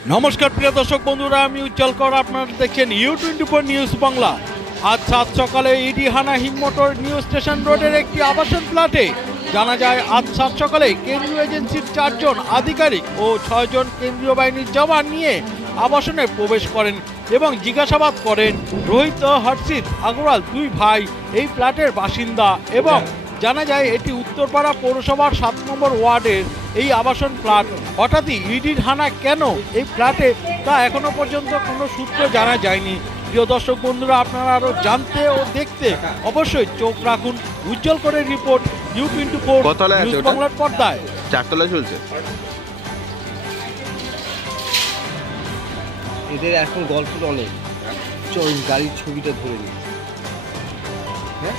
নমস্কার প্রিয় দর্শক বন্ধুরা আমি উজ্জ্বল কর। আপনারা দেখছেন U twenty four news Bangla আজ সাত সকালে ইডি ইডিহানা হিমমোটর নিউজ স্টেশন রোডের একটি আবাসন ফ্ল্যাটে জানা যায় আজ সাত সকালে কেন্দ্রীয় এজেন্সির চারজন আধিকারিক ও ছয়জন কেন্দ্রীয় বাহিনীর জওয়ান নিয়ে আবাসনে প্রবেশ করেন এবং জিজ্ঞাসাবাদ করেন রোহিত ও হর্ষিত আগরওয়াল দুই ভাই এই ফ্ল্যাটের বাসিন্দা? এবং জানা যায় এটি উত্তরপাড়া পৌরসভার সাত নম্বর ওয়ার্ডের এই আবাসন ফ্ল্যাট। হঠাৎই ইডির হানা কেন এই ফ্ল্যাটে? তা এখনও পর্যন্ত কোনো সূত্র জানা যায়নি। প্রিয় দর্শক বন্ধুরা আপনারা আরও জানতে ও দেখতে অবশ্যই চোখ রাখুন। উজ্জ্বল করে রিপোর্ট ইউ টোয়েন্টি ফোর? বাংলার পর্দায়। চারতলা চলছে। এদের এখন গল্প অনেক। চল গাড়ির ছবিটা ধরে নি হ্যাঁ?